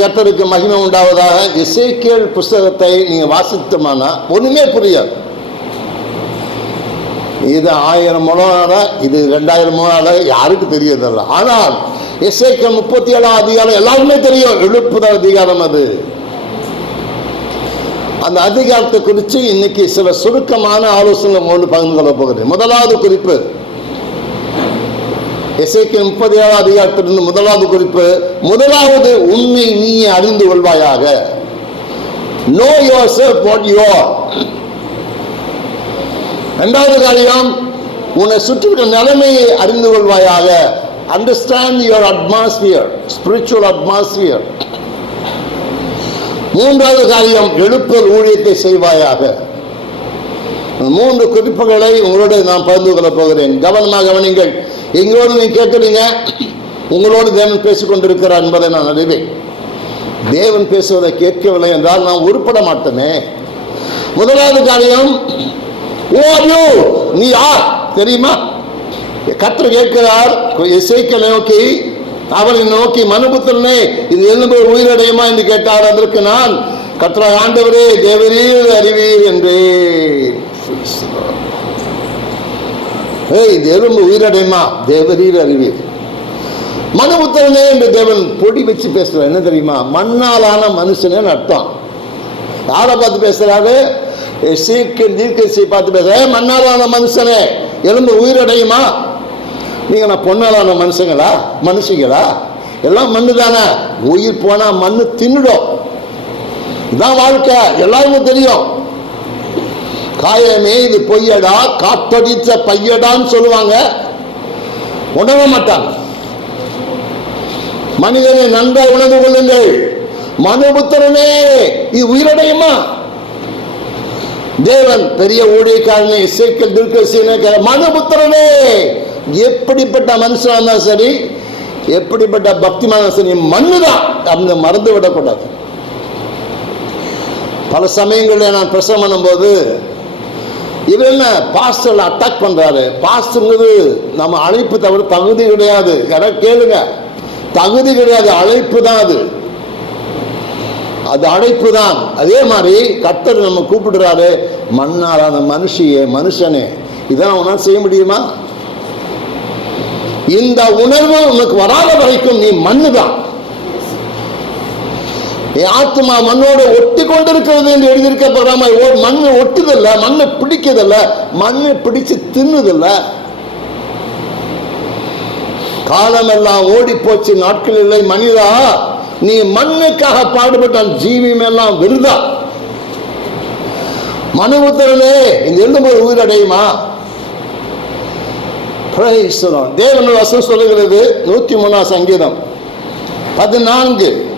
தேவனாய் கர்த்தருக்கு மகிமை உண்டாவதாக இசைக்கேள் புஸ்தகத்தை நீங்க வாசித்தோம்னா ஒண்ணுமே புரியாது. இது ஆயிரம் முழால இது ரெண்டாயிரம் முழால யாருக்கு தெரியதில்லை. ஆனால் இசைக்கேள் முப்பத்தி ஏழாம் அதிகாரம் எல்லாருமே தெரியும் எழுப்புதல் அதிகாரம் அது. அந்த அதிகாரத்தை குறித்து இன்னைக்கு சில சுருக்கமான ஆலோசனை ஒன்று பகிர்ந்து கொள்ள போகிறேன். முதலாவது குறிப்பு இசைக்கு முப்பது ஏழாவது அதிகாரத்திலிருந்து முதலாவது குறிப்பு முதலாவது உண்மை நீ அறிந்து கொள்வாயாக. Know yourself what your இரண்டாவது காரியம் உன்னை சுற்றிவிட்ட நிலைமையை அறிந்து கொள்வாயாக. Understand your atmosphere spiritual atmosphere மூன்றாவது காரியம் எழுப்பல் ஊழியத்தை செய்வாயாக. மூன்று குறிப்புகளை உங்களோடு நான் பகிர்ந்து கொள்ள போகிறேன். கவனமாக கவனிங்கள். எங்களோடு நீங்கள் கேட்குறீங்க உங்களோடு தேவன் பேசிக்கொண்டிருக்கிறார் என்பதை நான் அறிவேன். தேவன் பேசுவதை கேட்கவில்லை என்றால் நான் உருப்பட மாட்டேனே முதலாவது காரியம் ஓ are நீ யார்? தெரியுமா? கற்று கேட்கிறார் இசைக்கலை நோக்கி அவனை நோக்கி மனுபுத்தனே இது எலும்பு உயிரடையுமா? என்று கேட்டார். அதற்கு நான் கத்ரா ஆண்டவரே தேவரீர் அறிவீர் என்றேன். ஏய் இது எலும்பு உயிரடையுமா? தேவரீர் அறிவீர். மனுபுத்திரனே என்று தேவன் பொடி வச்சு பேசுறார். என்ன தெரியுமா? மண்ணாலான மனுஷனே அர்த்தம். யாரை பார்த்து பேசுறாரு? சீக்கிரம் தீர்க்கசியை பார்த்து பேசுற. மண்ணாலான மனுஷனே எலும்பு உயிரடையுமா? நீங்க நான் பொன்னாலான மனுஷங்களா? மனுஷங்களா? எல்லாம் மண்ணு தானே. உயிர் போனா மண்ணு தின்னுடும். இதான் வாழ்க்கை. எல்லாருக்கும் தெரியும். காயமே இது பொய்யடா காத்தடிச்ச பையடான்னு சொல்லுவாங்க. உணர மாட்டாங்க. மனிதனை நன்றாக உணர்ந்து கொள்ளுங்கள். மனுபுத்திரனே இது உயிரடையுமா? தேவன் பெரிய ஊழியக்காரனை இசைக்கல் திருக்கசீன மனுபுத்திரனே எப்படிப்பட்ட மனுஷனா இருந்தாலும் சரி எப்படிப்பட்ட பக்திமான சரி மண்ணு தான் அப்படின்னு மறந்து விடக்கூடாது பல சமயங்களில் நான் பிரசவம் பண்ணும்போது இவர் என்ன பாஸ்டர்ல அட்டாக் பண்றாரு? பாஸ்டர்ங்கிறது நம்ம அழைப்பு தவிர தகுதி கிடையாது. யாராவது கேளுங்க. தகுதி கிடையாது. அழைப்பு தான் அது. அது அழைப்பு தான். அதே மாதிரி கத்தர் நம்ம கூப்பிடுறாரு. மண்ணாலான மனுஷியே மனுஷனே. இதான் உன்னால் செய்ய முடியுமா? இந்த உணர்வு உனக்கு வராத வரைக்கும் நீ மண்ணு தான் என் ஆத்மா மண்ணோட ஒட்டி கொண்டிருக்கிறது என்று எழுதியிருக்கப்படாம மண்ணை ஒட்டுதல்ல மண்ணை பிடிக்கதல்ல மண்ணை பிடிச்சு தின்னுதல்ல. காலமெல்லாம் ஓடி போச்சு நாட்கள் இல்லை மனிதா நீ மண்ணுக்காக பாடுபட்டால் ஜீவியம் எல்லாம் விருதா மனுபுத்திரனே இந்த எழுதும்போது உயிரடையுமா Praise the Lord. வசனம் சொல்லுகிறது நூத்தி மூணாம் சங்கீதம். பதினான்கு.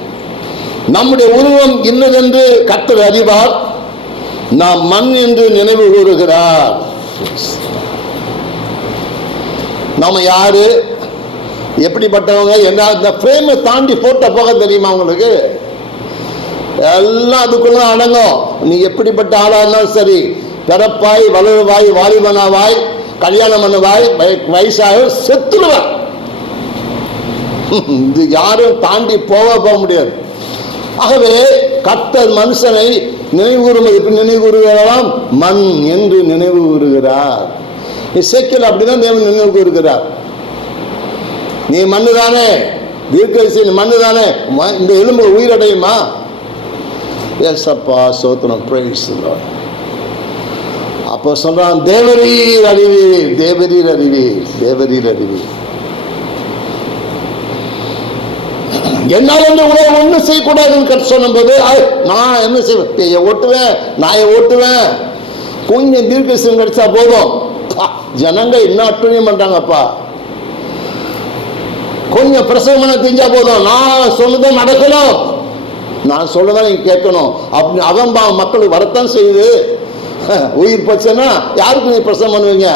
நம்முடைய உருவம் இன்னதென்று கத்தர் அறிவார். நாம் மண் என்று நினைவு கூறுகிறார். நம்ம யாரு? எப்படிப்பட்டவங்க? என்ன இந்த ஃப்ரேமை தாண்டி போட்டோ போக தெரியுமா உங்களுக்கு? எல்லாம் அதுக்குள்ள அடங்கும். நீ எப்படிப்பட்ட ஆளா இருந்தாலும் சரி பிறப்பாய் வளருவாய் வாலிபனாவாய் கல்யாணம் பண்ணுவாய் வய- வயசாக செத்துடுவாய். இது யாரும் தாண்டி போக போக முடியாது. ஆகவே கத்தர் மனுஷனை நினைவு கூறுவது எப்படி நினைவு கூறுகிறாராம் மண் என்று நினைவு கூறுகிறார் இசைக்கில் அப்படிதான் தேவன் நினைவு கூறுகிறார் நீ மண்ணு தானே தீர்க்கதரிசி மண்ணு தானே இந்த எலும்பு உயிரடையுமா? எஸ் அப்பா சோத்திரம். பிரைஸ் அப்போ சொல்றான் தேவரீர் அறிவீர் தேவரீர் அறிவீர் தேவரீர் அறிவீர். என்னால் வந்து உடைய ஒன்றும் செய்யக்கூடாதுன்னு கற்று சொன்னபோது "ஐ, நான் என்ன செய்வேன்? பேயை ஓட்டுவேன் நாயை ஓட்டுவேன். கொஞ்சம் தீர்க்கசம் கிடைச்சா போதும். ஜனங்க என்ன அட்டுழியம் பண்ணுறாங்கப்பா கொஞ்சம் பிரசவம் பண்ண தெரிஞ்சா போதும். நான் சொன்னதான் நடக்கணும். நான் சொல்லதான் நீங்க கேட்கணும். அப்படி அவன் மக்களுக்கு வரத்தான் செய்யுது. உயிர் போச்சுன்னா யாருக்கு நீ பிரசவம் பண்ணுவீங்க?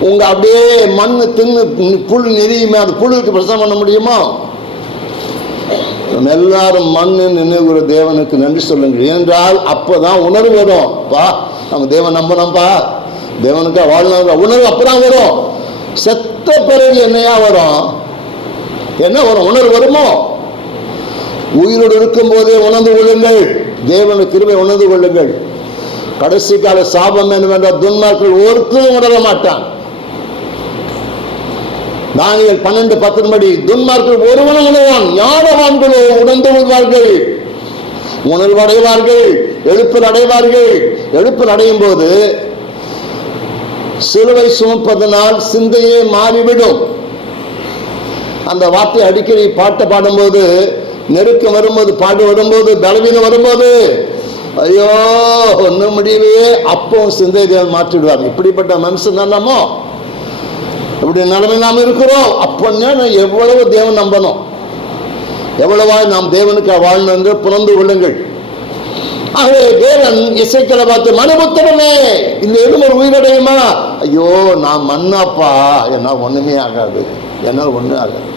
உங்க அப்படியே மண் தின்னு புல் நெறியுமே அது புழுக்கு பிரசவம் பண்ண முடியுமா? நம்ம எல்லாரும் மண்ணு நினைவுகிற தேவனுக்கு நன்றி சொல்லுங்கள். என்றால் அப்போதான் உணர்வு வரும். பா நம்ம தேவன் நம்பணும்பா தேவனுக்கு வாழ்நாள் உணர்வு அப்போதான் வரும். செத்த பிறகு என்னையா வரும்? என்ன வரும்? உணர்வு வருமோ? உயிரோடு இருக்கும் போதே உணர்ந்து கொள்ளுங்கள். தேவனு கிருமை உணர்ந்து கொள்ளுங்கள். கடைசி கால சாபம் என்னவென்றால் துன்மார்கள் ஒருத்தரும் உணர மாட்டான் தானியல் பன்னெண்டு பத்தின்படி துன்மார்கள் ஒருவனும் உணவான் ஞானவான்களோ உணர்ந்து கொள்வார்கள் உணர்வடைவார்கள் எழுப்பில் அடைவார்கள். எழுப்பில் அடையும் போது சிலுவை சுமப்பதனால் சிந்தையே மாறிவிடும். அந்த வார்த்தை அடிக்கடி பாட்டை பாடும்போது நெருக்கம் வரும்போது பாடு வரும்போது பலவீனம் வரும்போது ஐயோ ஒன்றும் முடியலையே அப்பவும் சிந்தை மாற்றிடுவார் இப்படிப்பட்ட மனுஷன் தான் இப்படி நிலைமை நாம் இருக்கிறோம். அப்படின்னா நான் எவ்வளவு தேவன் நம்பணும்? எவ்வளவாய் நாம் தேவனுக்கு வாழணும் என்று புணர்ந்து கொள்ளுங்கள். ஆகவே தேவன் இசைக்களை பார்த்து மனுபுத்திரமே இந்த எலும்பு உயிரடையுமா ஐயோ நான் மண்ணாப்பா என்னால் ஒண்ணுமே ஆகாது. என்னால் ஒண்ணு ஆகாது.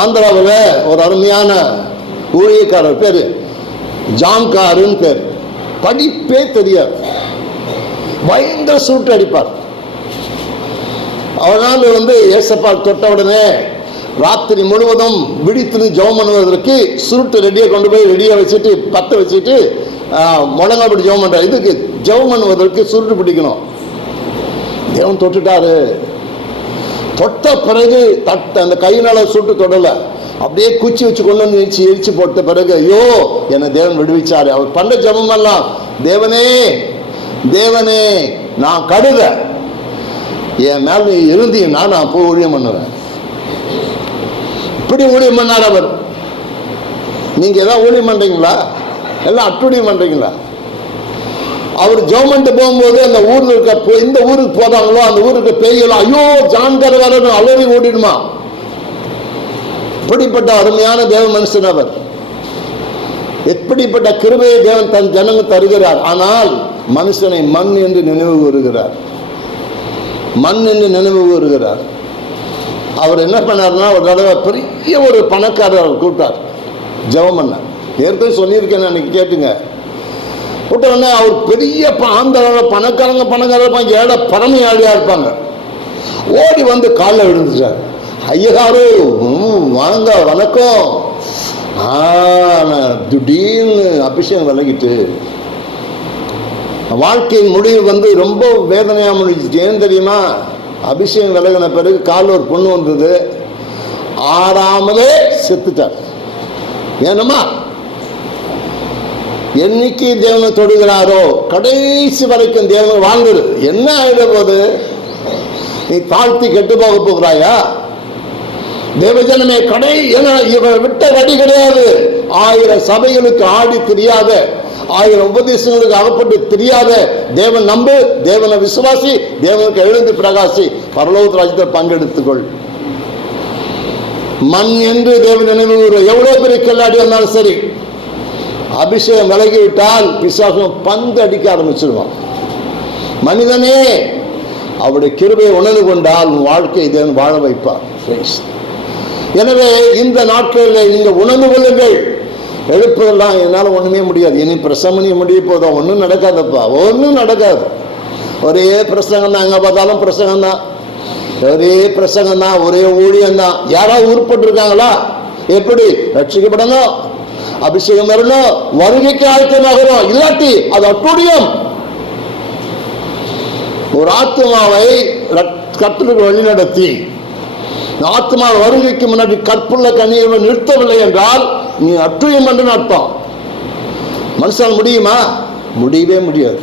ஆந்திராவில் ஒரு அருமையான ஊழியக்காரர் பேரு ஜான்காருன்னு பேர். படிப்பே தெரியாது. பயங்கர சூட்டு அடிப்பார் அவனால் வந்து ஏசப்பால் தொட்ட உடனே ராத்திரி முழுவதும் விழித்து ஜெபம் பண்ணுவதற்கு சுருட்டு ரெடியாக கொண்டு போய் ரெடியாக வச்சுட்டு பற்ற வச்சுட்டு முழங்காப்படி ஜெபம் பண்ணுற இதுக்கு ஜெபம் பண்ணுவதற்கு சுருட்டு பிடிக்கணும். தேவன் தொட்டுட்டாரு. தொட்ட பிறகு தட்ட அந்த கையினால சுட்டு தொடலை. அப்படியே குச்சி வச்சு கொண்டு வந்து எரிச்சு எரிச்சு போட்ட பிறகு ஐயோ என்னை தேவன் விடுவிச்சாரு. அவர் பண்ண ஜபமெல்லாம் தேவனே தேவனே நான் கடுத என் மேல நீ இருந்தீங்கன்னா நான் போய் ஊழியம் பண்ணுவேன். இப்படி ஊழியம் பண்ணார் அவர். நீங்க ஏதாவது ஊழியம் பண்றீங்களா? எல்லாம் அட்டுடியம் பண்றீங்களா? அவர் ஜோமன்ட்டு போகும்போது அந்த ஊர்ல இருக்க இந்த ஊருக்கு போறாங்களோ அந்த ஊருக்கு பேய்களோ ஐயோ ஜான்கர் வரணும் அலறி ஓடிடுமா? இப்படிப்பட்ட அருமையான தேவ மனுஷன் அவர். எப்படிப்பட்ட கிருபையை தேவன் தன் ஜனங்கள் தருகிறார்? ஆனால் மனுஷனை மண் என்று நினைவு கூறுகிறார். மண் என்று நினைவு கூறுகிறார். அவர் என்ன பண்ணாருன்னா ஒரு தடவை பெரிய ஒரு பணக்காரர் அவர் கூப்பிட்டார். ஜெபம் பண்ண ஏற்கனவே சொல்லியிருக்கேன் அன்னைக்கு கேட்டுங்க. கூட்ட உடனே அவர் பெரிய ப- ஆந்திராவில் பணக்காரங்க பணக்காரங்க இருப்பாங்க ஏட பழமையாளியாக இருப்பாங்க. ஓடி வந்து காலில் விழுந்துட்டார். ஐயகாரு வாங்க வணக்கம். திடீர்னு அபிஷேகம் விலகிட்டு வாழ்க்கையின் முடிவு வந்து ரொம்ப வேதனையாக முடிஞ்சிச்சு. ஏன் தெரியுமா? அபிஷேகம் விலகின பிறகு காலில் ஒரு பொண்ணு வந்தது. ஆறாமலே செத்துட்டார். ஏனம்மா? என்னைக்கு தேவனை தொடுகிறாரோ கடைசி வரைக்கும் தேவனை வாழ்ந்துரு என்ன ஆகிட போது நீ தாழ்த்தி கெட்டு போக போகிறாயா? தேவஜனமே கடை என இவன் விட்ட வழி கிடையாது. ஆயிரம் சபைகளுக்கு ஆடி தெரியாத ஆயிரம் உபதேசங்களுக்கு அகப்பட்டு தெரியாத தேவன் நம்பு தேவனை விசுவாசி தேவனுக்கு எழுந்து பிரகாசி பரலோக ராஜ்யத்தில் பங்கெடுத்துக்கொள். மண் என்று தேவன் நினைவு எவ்வளவு பெரிய கல்லாடி இருந்தாலும் சரி. அபிஷேகம் விலகிவிட்டால் பிசாசம் பந்து அடிக்க ஆரம்பிச்சிருவான். மனிதனே அவருடைய கிருபையை உணர்ந்து கொண்டால் உன் வாழ்க்கை இதன் வாழ வைப்பார். எனவே இந்த நாட்களில் நீங்கள் உணர்ந்து கொள்ளுங்கள். எழுப்பதெல்லாம் என்னால் ஒன்றுமே முடியாது. இனி பிரசமணி முடிய போதும் ஒன்றும் நடக்காதப்பா. ஒன்றும் நடக்காது. ஒரே பிரசங்கம் தான். எங்கே பார்த்தாலும் பிரசங்கம் தான். ஒரே பிரசங்கம் தான். ஒரே ஊழியம் தான். யாராவது உருப்பட்டிருக்காங்களா? எப்படி? ரட்சிக்கப்படணும். அபிஷேகம் வரணும். வருகைக்கு ஆயத்தமாகணும். இல்லாட்டி அது அட்டுடியம் ஒரு ஆத்மாவை கத்தலுக்கு வழி நடத்தி ஆத்மா வருகைக்கு முன்னாடி கற்புள்ள கனியை நிறுத்தவில்லை என்றால் நீ அற்றுயம் என்று அர்த்தம். மனுஷால் முடியுமா? முடியவே முடியாது.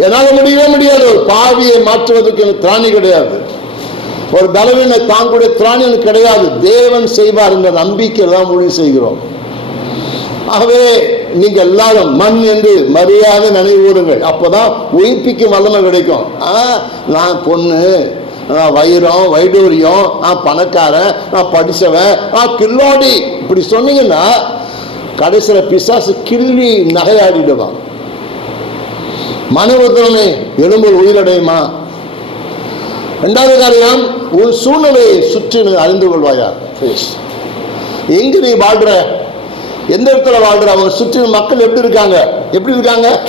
என்னால் முடியவே முடியாது. ஒரு பாவியை மாற்றுவதற்கு எனக்கு திராணி கிடையாது. ஒரு பலவீனை தாங்கக்கூடிய திராணி எனக்கு கிடையாது. தேவன் செய்வார் என்ற நம்பிக்கை தான் முடிவு செய்கிறோம். ஆகவே நீங்க எல்லாரும் மண் என்று மரியாதை நினைவு கூறுங்கள் அப்போதான் உயிர்ப்பிக்கும் வல்லமை கிடைக்கும். ஆ, நான் பொண்ணு. வைரம் வைடூரியம் நான் பணக்காரன் நான் படித்தவன் நான் கில்லாடி. இப்படி சொன்னீங்கன்னா கடைசியில் பிசாசு கிள்ளி நகையாடிடுவான். மனோபத்திரமே எலும்பு உயிரடையுமா? ரெண்டாவது காரியம் உன் சூழ்நிலையை சுற்றி அறிந்து கொள்வாயா? எங்க நீ வாழ்ற? எந்த இடத்துல வாழ்ற? அவங்க சுற்றி மக்கள் எப்படி இருக்காங்க? எப்படி இருக்காங்க?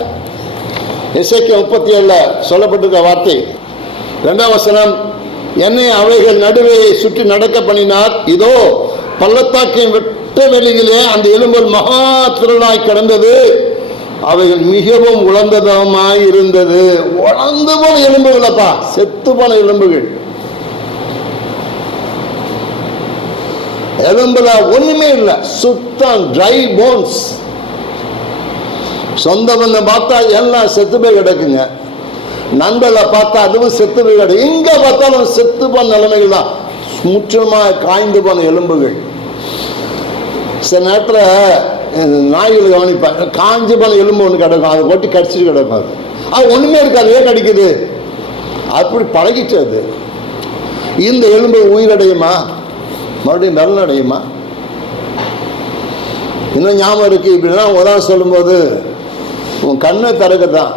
இசைக்கு முப்பத்தி ஏழில் சொல்லப்பட்டிருக்க வார்த்தை இரண்டாம் வசனம் என்னை அவைகள் நடுவே சுற்றி நடக்க பண்ணினார். இதோ பள்ளத்தாக்கின் வெட்ட வெளியிலே அந்த எலும்புகள் மகா திரளாய் கிடந்தது. அவைகள் மிகவும் உழந்ததமாய் இருந்தது. உழந்து போன எலும்புகளப்பா செத்து போன எலும்புகள். எலும்புல ஒண்ணுமே இல்லை சுத்தம் ட்ரை போன்ஸ் சொந்த பந்தம் பார்த்தா எல்லாம் செத்து போய் கிடக்குங்க. நண்பர்களை பார்த்தா அதுவும் செத்து கிடையாது எங்கே பார்த்தாலும் செத்து போன நிலைமைகள் தான். முற்றிலுமாக காய்ந்து போன எலும்புகள். சில நேரத்தில் நாய்கள் கவனிப்பேன் காஞ்சு போன எலும்பு ஒன்று கிடக்கும். அதை கொட்டி கடிச்சிட்டு கிடக்கும் அது. அது ஒன்றுமே இருக்காது. ஏன் கடிக்குது? அப்படி பழகிட்டு அது. இந்த எலும்பு உயிரடையுமா? மறுபடியும் நலன் அடையுமா இன்னும் ஞாபகம் இருக்குது இப்படிலாம் உதாரணம் சொல்லும்போது உன் கண்ணை திறக்க தான்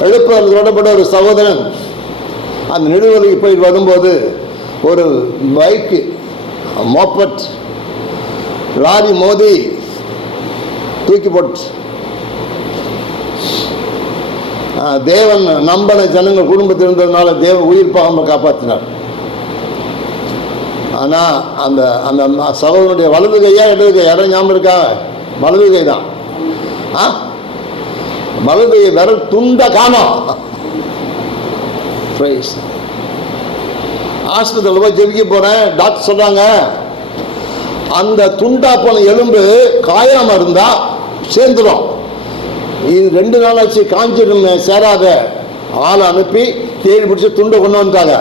எழுப்பதில் தொடர்பட்ட ஒரு சகோதரன் அந்த நெடுவலைக்கு போய் வரும்போது ஒரு பைக்கு மோப்பட் லாரி மோதி தூக்கி போட்டு தேவன் நம்பன ஜனங்கள் குடும்பத்தில் இருந்ததுனால தேவன் உயிர் பாகாமல் காப்பாற்றினார் ஆனால் அந்த அந்த சகோதரனுடைய வலது கையா இடது கை இடம் ஞாபகம் இருக்கா? வலது கை தான் ஆ? வலது விரல் துண்ட காணோம். ஹாஸ்பிட்டல் போய் ஜெபிக்க போகிறேன் டாக்டர் சொல்கிறாங்க அந்த துண்டா போன எலும்பு காயாம இருந்தா சேர்ந்துடும் இது ரெண்டு நாள் ஆச்சு காஞ்சிடும் சேராத. ஆளை அனுப்பி தேடி பிடிச்சி துண்டை கொண்டு வந்துட்டாங்க.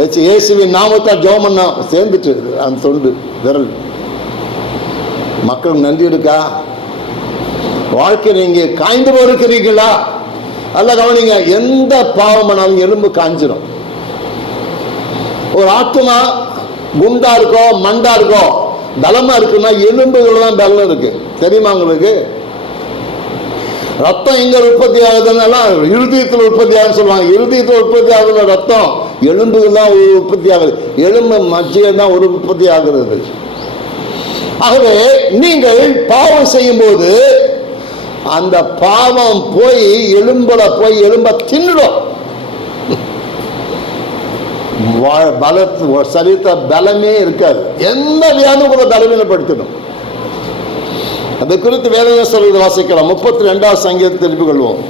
வச்சு இயேசுவின் நாமத்தால் ஜெபம் பண்ணா சேர்ந்துட்டு அந்த துண்டு விரல். மக்களுக்கு நன்றி இருக்கா? வாழ்க்கை நீங்க காய்ந்து போயிருக்கிறீர்களா? அல்ல கவனிங்க எந்த பாவம் பண்ணாலும் எலும்பு காஞ்சிடும் ஒரு ஆத்மா குண்டா இருக்கோ மண்டா இருக்கோ பலமா இருக்குன்னா எலும்புகள் தான் பலம் இருக்கு. தெரியுமா உங்களுக்கு? ரத்தம் எங்க உற்பத்தி ஆகுதுன்னா இருதயத்தில் உற்பத்தி ஆகுதுன்னு சொல்லுவாங்க. இருதயத்தில் உற்பத்தி ஆகுதுல ரத்தம் எலும்புகள் தான் ஒரு உற்பத்தி ஆகுது. எலும்பு மஜ்ஜை தான் ஒரு உற்பத்தி ஆகுறது. ஆகவே நீங்கள் பாவம் செய்யும்போது அந்த பாவம் போய் எலும்புல போய் எலும்ப தின்னுடும். பல பலத்து சரீரத்தை பலமே இருக்காது. எந்த வியாதியும் கூட பலவீனப்படுத்திடும் அது குறித்து வேதனை சொல்றது வாசிக்கலாம். முப்பத்தி ரெண்டாவது சங்கீதத்தை திருப்பிக் கொள்வோம்.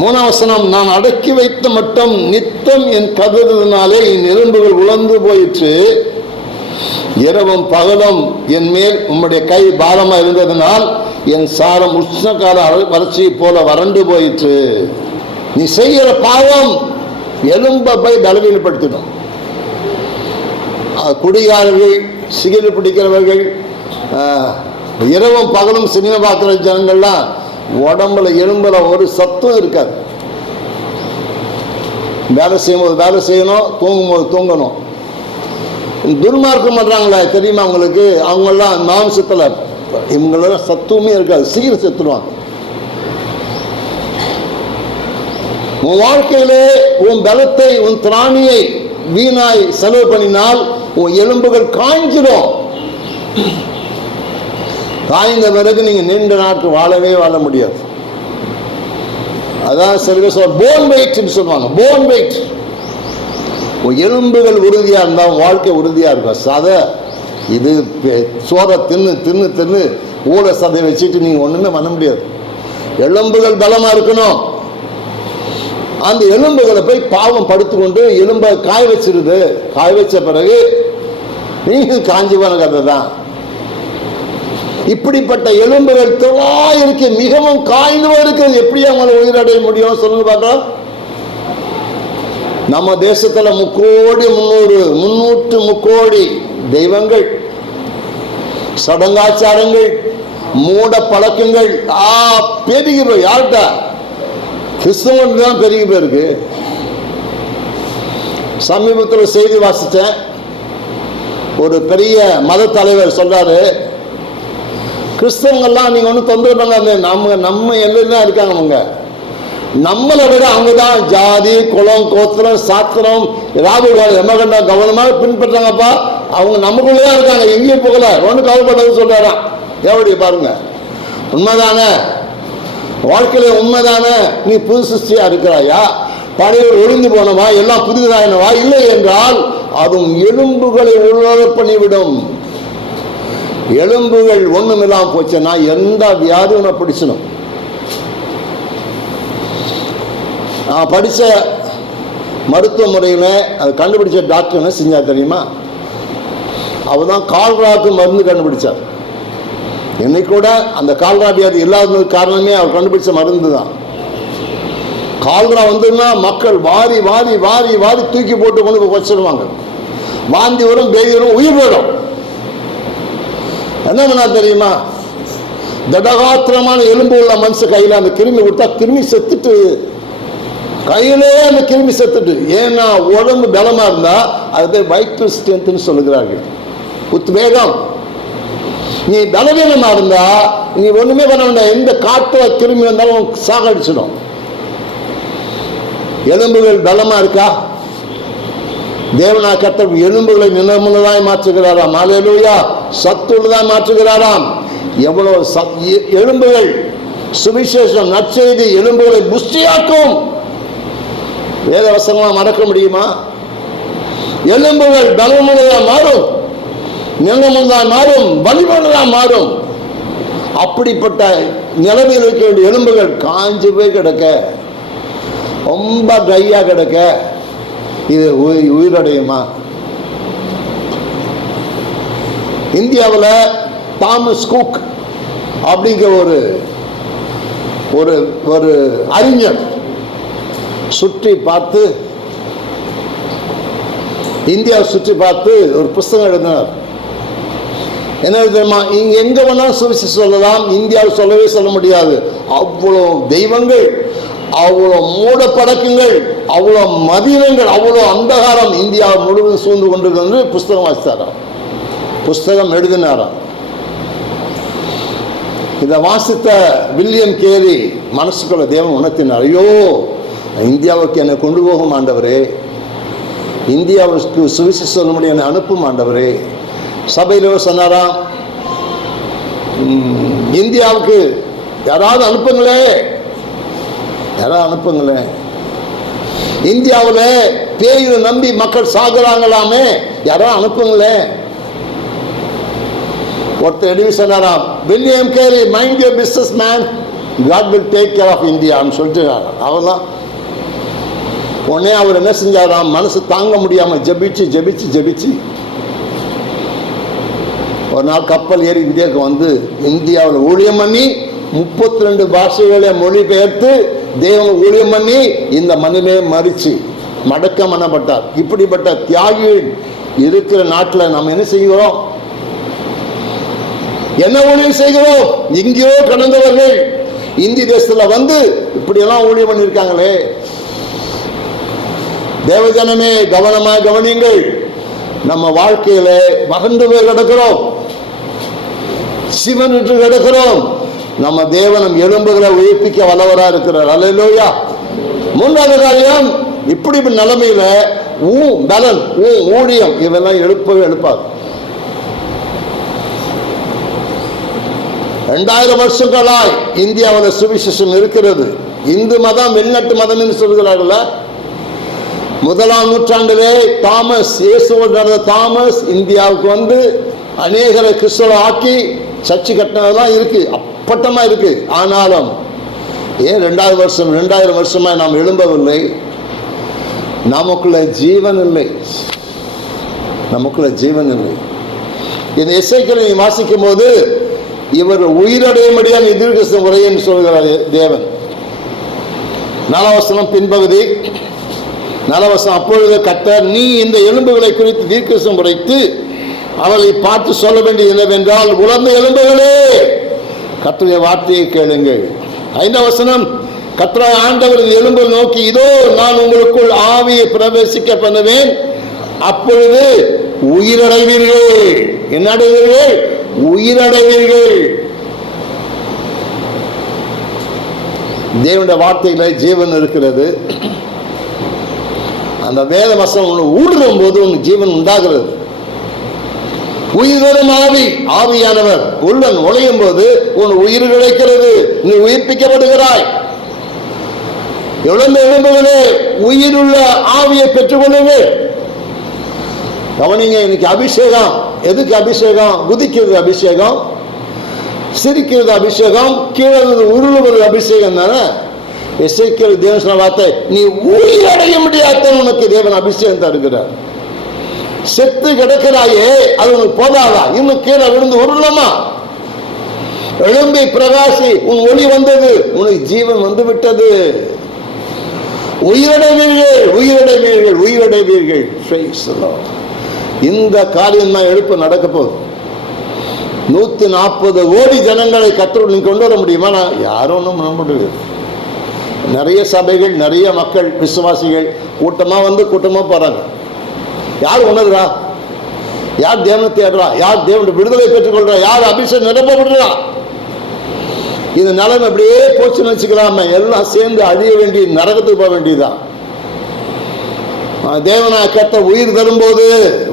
மூணாவசனம் நான் அடக்கி வைத்த மட்டும் நித்தம் என் கதறினாலே என் எலும்புகள் உழந்து போயிற்று. இரவும் பகலும் என் மேல் உம்முடைய கை பாரமாக இருந்ததினால் என் சாரம் உஷ்ணகால அளவு வறட்சியைப் போல வறண்டு போயிற்று. நீ செய்கிற பாவம் எலும்பை போய் பலவீனப்படுத்திடும். குடிகாரர்கள் சிகில் பிடிக்கிறவர்கள் இரவும் பகலும் சினிமா பார்க்குற ஜனங்கள்லாம் உடம்புல எலும்புல ஒரு சத்தும் இருக்காது. வேலை செய்யும்போது வேலை செய்யணும் தூங்கும்போது தூங்கணும். துர்மார்க்கம் பண்ணுறாங்களே தெரியுமா அவங்களுக்கு அவங்களாம் மாம்சத்தில் இவங்களெல்லாம் சத்துவமே இருக்காது. சீக்கிரம் செத்துடுவாங்க உன் வாழ்க்கையிலே உன் பலத்தை உன் திராணியை வீணாய் செலவு பண்ணினால் உன் எலும்புகள் காய்ஞ்சிடும் காய்ந்த பிறகு நீங்க நீண்ட நாட்கள் வாழவே வாழ முடியாது. அதான் சில சொல் போன் வெயிட்னு சொல்லுவாங்க. போன் வெயிட் உன் எலும்புகள் உறுதியா இருந்தா உன் வாழ்க்கை உறுதியா இருக்கும் சதை இது பெ- தின்னு தின்னு தின்னு ஊட சதை வச்சுட்டு நீங்க ஒன்றுமே பண்ண முடியாது. எலும்புகள் பலமாக இருக்கணும். அந்த எலும்புகளை போய் பாவம் படுத்துக்கொண்டு எலும்பை காய வச்சிருது. காய வச்ச பிறகு நீங்க காஞ்சி போன கதை தான். இப்படிப்பட்ட எலும்புகள் தொழா இருக்கு. மிகவும் காய்ந்து இருக்கிறது. எப்படி அவங்களை உயிரடைய முடியும் சொல்லுங்க பார்க்கலாம். நம்ம தேசத்துல முக்கோடி முன்னூறு முன்னூற்று முக்கோடி தெய்வங்கள் சடங்காச்சாரங்கள் மூட பழக்கங்கள் ஆ பெருகி போய் யார்கிட்ட? கிறிஸ்தவன் தான் பெருகி போயிருக்கு. சமீபத்தில் செய்தி வாசித்தேன். ஒரு பெரிய மத தலைவர் சொல்றாரு கிறிஸ்தவங்கள்லாம் நீங்க ஒன்றும் தொந்தரவு பண்ணாது நம்ம நம்ம எல்லாம் இருக்காங்க அவங்க. நம்மளை விட அவங்க தான் ஜாதி குலம் கோத்திரம் சாத்திரம் ராகுல் காந்தி எமகண்டா கவனமாக பின்பற்றாங்கப்பா. அவங்க நமக்குள்ளே தான் இருக்காங்க. எங்கேயும் போகல. ஒன்றும் கவலைப்பட்டது சொல்றாராம். எப்படி பாருங்க. உண்மைதானே? வாழ்க்கையில உண்மைதானே? நீ புது சிருஷ்டியா இருக்கிறாயா? பழைய ஒழிந்து போனவா? எல்லாம் புதிதாயினவா இல்லை என்றால் அதுவும் எலும்புகளை உருவ பண்ணிவிடும். எலும்புகள் ஒண்ணும் போச்சுன்னா எந்த வியாதி உன்னை பிடிச்சணும் நான் படித்த மருத்துவ முறையில் அது கண்டுபிடிச்ச டாக்டர் என்ன செஞ்சா தெரியுமா? அவர் தான் கால்ராக்கு மருந்து கண்டுபிடிச்சார். இன்னைக்கு கூட அந்த கால்ரா வியாதி இல்லாததுக்கு காரணமே அவர் கண்டுபிடிச்ச மருந்து தான். கால்ரா வந்துன்னா மக்கள் வாரி வாரி வாரி வாரி தூக்கி போட்டு கொண்டு போய் வச்சிருவாங்க வாந்தி வரும் பேதி வரும் உயிர் போயிடும். என்ன பண்ணா தெரியுமா? திடகாத்திரமான எலும்பு உள்ள மனுஷன் கையில் அந்த கிருமி கொடுத்தா கிருமி செத்துட்டு கையிலே அந்த கிருமி செத்துட்டு. ஏன்னா உடம்பு பலமாக இருந்தால் அது பேர் வைட்டல் ஸ்ட்ரென்த்னு சொல்லுகிறார்கள். உத்வேகம். நீ பலவீனமா இருந்தா நீ ஒண்ணுமே பண்ண வேண்டாம். எந்த காட்டுல திரும்பி வந்தாலும் சாகடிச்சிடும் எலும்புகள் பலமா இருக்கா? தேவனா கத்தர் எலும்புகளை நிலமுள்ளதாய் மாற்றுகிறாராம். அலையலூயா சத்துள்ளதாய் மாற்றுகிறாராம். எவ்வளவு சத்- எலும்புகள் சுவிசேஷம் நற்செய்தி எலும்புகளை புஷ்டியாக்கும். வேத வசனமாக மறக்க முடியுமா? எலும்புகள் பலமுள்ளதாக மாறும். நிலமுள்ளதா மாறும் வலிமையுள்ளதா மாறும். அப்படிப்பட்ட நிலைமையில் இருக்க வேண்டிய எலும்புகள் காஞ்சு போய் கிடக்க. ரொம்ப ட்ரையாக கிடக்க. இது உயி- உயிரடையுமா? இந்தியாவில் தாமஸ் குக் அப்படிங்கிற ஒரு ஒரு ஒரு அறிஞர் சுற்றி பார்த்து இந்தியாவை சுற்றி பார்த்து ஒரு புஸ்தகம் எழுதினார். என்ன தெரியுமா? இங்கே எங்க வேணாலும் சுவிசேஷம் சொல்லலாம் இந்தியாவில் சொல்லவே சொல்ல முடியாது. அவ்வளோ தெய்வங்கள் அவ்வளோ மூட படக்கங்கள் அவ்வளோ மதியங்கள் அவ்வளோ அந்தகாரம் இந்தியா முழுவதும் சூழ்ந்து கொண்டிருக்கிறது புஸ்தகம் வாசித்தாராம். புஸ்தகம் எழுதினாராம். இதை வாசித்த வில்லியம் கேரி மனசுக்குள்ள தேவன் உணர்த்தினார் ஐயோ இந்தியாவுக்கு என்னை கொண்டு போகும் ஆண்டவரே இந்தியாவுக்கு சுவிசேஷம் சொல்ல முடியும் என்னை அனுப்பும் ஆண்டவரே சபையில் சொன்னாராம் இந்தியாவுக்கு யாராவது அனுப்புங்களே. யாராவது அனுப்புங்களேன் இந்தியாவில் பேயை நம்பி மக்கள் சாகுறாங்களாமே யாராவது அனுப்புங்களேன் ஒருத்தர் எடுவி சொன்னாராம் William Carey mind your business man God will take care of இந்தியான்னு சொல்லிட்டு அவர் தான் உடனே அவர் என்ன செஞ்சாராம்? மனசு தாங்க முடியாம ஜெபிச்சு ஜெபிச்சு ஜெபிச்சு. ஒரு நாள் கப்பல் ஏறி இந்தியாவுக்கு வந்து இந்தியாவில் ஊழியம் பண்ணி முப்பத்தி ரெண்டு பாஷைகளை மொழிபெயர்த்து தேவன் ஊழியம் பண்ணி இந்த மண்ணிலே மறிச்சு மடக்கம் பண்ணப்பட்டார். இப்படிப்பட்ட தியாகிகள் இருக்கிற நாட்டில் நம்ம என்ன செய்கிறோம்? என்ன ஊழியம் செய்கிறோம்? இங்கேயோ கடந்தவர்கள் இந்தி தேசத்தில் வந்து இப்படியெல்லாம் ஊழியம் பண்ணியிருக்காங்களே. தேவஜனமே கவனமா கவனியுங்கள். நம்ம வாழ்க்கையில மறந்து போய் கிடக்கிறோம். சிவன் என்று கிடக்கிறோம் நம்ம தேவனம் எலும்புகளை உயிர்ப்பிக்க வல்லவரா இருக்கிறார். அல்லையா மூன்றாவது காரியம் இப்படி நிலைமையில ஊ பலன் ஊ ஊழியம் இவெல்லாம் எழுப்பவே எழுப்பாது ரெண்டாயிரம் வருஷங்களாய் இந்தியாவில் சுவிசேஷம் இருக்கிறது. இந்து மதம் வெளிநாட்டு மதம் என்று சொல்கிறார்கள் முதலாம் நூற்றாண்டிலே தாமஸ் இயேசுவோடு நடந்த தாமஸ் இந்தியாவுக்கு வந்து அநேகரை கிறிஸ்தவ ஆக்கி சர்ச்சு கட்டினதெல்லாம் இருக்கு. அப்பட்டமா இருக்கு. ஆனாலும் ஏன் ரெண்டாவது வருஷம் ரெண்டாயிரம் வருஷமா நாம் எழும்பவில்லை? நமக்குள்ள ஜீவன் இல்லை. நமக்குள்ள ஜீவன் இல்லை. இந்த இசைக்களை நீ வாசிக்கும் போது இவர் உயிரடையும்படியான எதிர்கிறிஸ்த முறைன்னு சொல்கிறார் தேவன். நலவசனம் பின்பகுதி. நலவசம் அப்பொழுது கத்த நீ இந்த எலும்புகளை குறித்து தீர்க்கசம் உரைத்து அவளை பார்த்து சொல்ல வேண்டியது என்னவென்றால் உலர்ந்த எலும்புகளே! கத்துடைய வார்த்தையை கேளுங்கள். ஐந்தாம் வசனம் கத்ராய் ஆண்டவரது எலும்பு நோக்கி இதோ நான் உங்களுக்குள் ஆவியை பிரவேசிக்க பண்ணுவேன். அப்பொழுது உயிரடைவீர்கள். என்ன அடைவீர்கள்? உயிரடைவீர்கள். தேவனுடைய வார்த்தையில ஜீவன் இருக்கிறது. அந்த வேத வசனம் ஒன்று ஊடுறும் போது உனக்கு ஜீவன் உண்டாகிறது. உயிரும் ஆவி ஆவியானவர் உள்ளன் நுழையும் போது உன் உயிர் கிடைக்கிறது நீ உயிர்ப்பிக்கப்படுகிறாய். எவ்வளவு உயிர் உயிருள்ள ஆவியை பெற்றுக்கொள்ளுங்கள் கவனிங்க இன்னைக்கு அபிஷேகம். எதுக்கு அபிஷேகம்? குதிக்கிறது அபிஷேகம். சிரிக்கிறது அபிஷேகம். கீழே உருளுவது அபிஷேகம் தானே? இசைக்கிறது தேவன் சொன்ன வார்த்தை நீ உயிரடைய முடியாத உனக்கு தேவன் அபிஷேகம் தருகிறார். செத்து கிடக்கிறாயே அது உனக்கு போதாதா இன்னும் கீழே விழுந்து உருளமா எழும்பி பிரகாசி உன் ஒளி வந்தது. உனக்கு ஜீவன் வந்து விட்டது. உயிரடைவீர்கள் உயிரடைவீர்கள் உயிரடைவீர்கள் இந்த காரியம் தான் எழுப்பு நடக்க போகுது. நூத்தி நாற்பது கோடி ஜனங்களை கத்தோடு கொண்டு வர முடியுமா? நான் யாரும் ஒன்றும் பண்ண முடியாது. நிறைய சபைகள் நிறைய மக்கள் விசுவாசிகள் கூட்டமா வந்து கூட்டமா போறாங்க. யார் உணர்றா? யார் தேவனை தேடுறா? யார் தேவனுடைய விடுதலை பெற்றுக்கொள்றா? யார் அபிஷேகம் நிரப்பப்படுறா இந்த நிலைமை அப்படியே போச்சுன்னு வச்சுக்கலாம எல்லாம் சேர்ந்து அழிய வேண்டிய நரகத்துக்கு போக வேண்டியதுதான். தேவனா கத்த உயிர் தரும்போது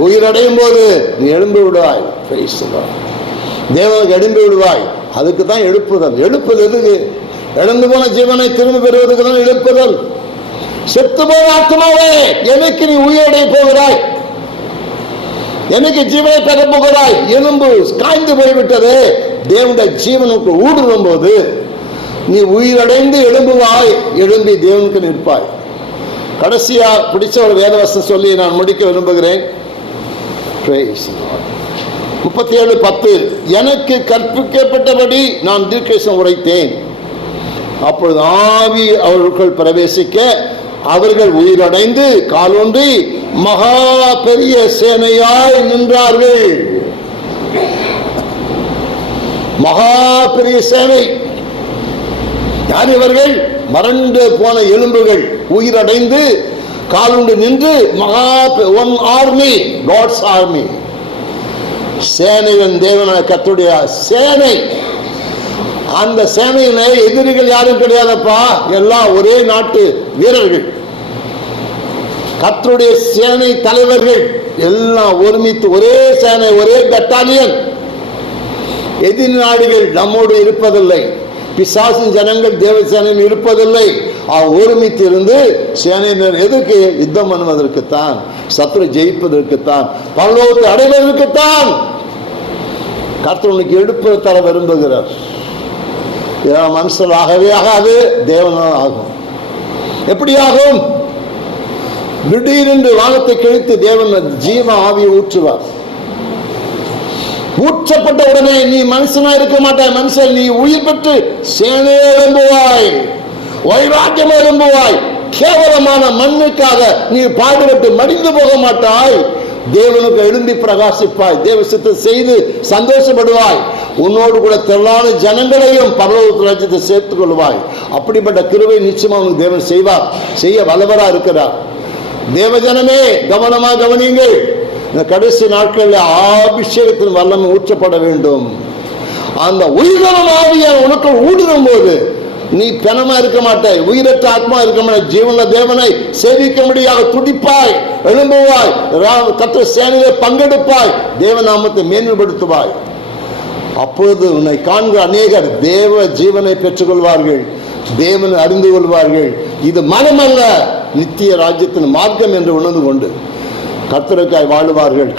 உயிர் அடையும் போது நீ எழும்பி விடுவாய். தேவனுக்கு எழும்பி விடுவாய். அதுக்கு தான் எழுப்புதல். எழுப்புதல் எதுக்கு? இழந்து போன ஜீவனை திரும்ப பெறுவதற்கு தான் எழுப்புதல். செத்து போன ஆத்மாவே எனக்கு நீ உயிரடைய போகிறாய். எனக்கு ஜீவனை பெற போகிறாய் எலும்பு காய்ந்து போய்விட்டது. தேவனுடைய ஜீவனுக்கு ஊடுருவும் போது நீ உயிரடைந்து எழும்புவாய். எழும்பி தேவனுக்கு நிற்பாய். கடைசியா பிடிச்ச ஒரு வேதவசம் சொல்லி நான் முடிக்க விரும்புகிறேன். முப்பத்தி ஏழு பத்து. எனக்கு கற்பிக்கப்பட்டபடி நான் தீர்க்கேசம் உரைத்தேன். அப்பொழுது ஆவி அவர்களுக்குள் பிரவேசிக்க அவர்கள் உயிரடைந்து காலொன்றி மகா பெரிய சேனையாய் நின்றார்கள். மகா பெரிய சேனை. யார் இவர்கள்? மறண்டு போன எலும்புகள். உயிரடைந்து காலுண்டு நின்று மகா ஒன் ஆர்மி காட்ஸ் ஆர்மி. சேனையின் தேவன கத்துடைய சேனை. அந்த சேனையில எதிரிகள் யாரும் கிடையாதப்பா. எல்லாம் ஒரே நாட்டு வீரர்கள். கத்தருடைய சேனை தலைவர்கள் எல்லாம் ஒருமித்து ஒரே சேனை ஒரே பெட்டாலியன் எதிர் நாடுகள் நம்மோடு இருப்பதில்லை. பிசாசின் ஜனங்கள் தேவ சேனையில் இருப்பதில்லை. அவன் ஒருமித்து இருந்து சேனையினர் எதுக்கு யுத்தம் பண்ணுவதற்குத்தான் சத்ரு ஜெயிப்பதற்குத்தான் பரலோகத்தை அடைவதற்குத்தான் கர்த்தர் உனக்கு எடுப்பு தர விரும்புகிறார். இதெல்லாம் ஆகவே ஆகாது தேவனால் ஆகும். எப்படி ஆகும் திடீரென்று வானத்தை கிழித்து தேவன் ஜீவ ஆவியை ஊற்றுவார். ஊற்றப்பட்ட உடனே நீ மனுஷனா இருக்க மாட்டாய். மனுஷன் நீ உயிர் பெற்று சேனே எழும்புவாய். வைராக்கியம் எழும்புவாய். கேவலமான மண்ணுக்காக நீ பாடுபட்டு மடிந்து போக மாட்டாய். தேவனுக்கு எழும்பி பிரகாசிப்பாய். தேவ சித்தம் செய்து சந்தோஷப்படுவாய். உன்னோடு கூட திரளான ஜனங்களையும் பரலோகத்து ராஜ்யத்தை சேர்த்துக் கொள்வாய். அப்படிப்பட்ட கிருவை நிச்சயமா உனக்கு தேவன் செய்வார். செய்ய வல்லவரா இருக்கிறார். தேவஜனமே கவனமாக கவனியுங்கள். இந்த கடைசி நாட்களில் அபிஷேகத்தின் வல்லமை ஊற்றப்பட வேண்டும். அந்த உயிரினம் ஆவியார் உனக்கு ஊடுறும் போது நீ பிணமா இருக்க மாட்டாய் உயிரற்ற ஆத்மா இருக்க மாட்டாய் ஜீவன தேவனை சேவிக்க முடியாத துடிப்பாய் எழும்புவாய் ரா- சேனையிலே பங்கெடுப்பாய் தேவநாமத்தை மேன்மைப்படுத்துவாய். அப்பொழுது உன்னை காண்கிற அநேகர் தேவ ஜீவனை பெற்றுக்கொள்வார்கள் தேவனை அறிந்து கொள்வார்கள் இது மனமல்ல நித்திய ராஜ்யத்தின் மார்க்கம் என்று உணர்ந்து கொண்டு கத்திரக்காய் வாழுவார்கள்.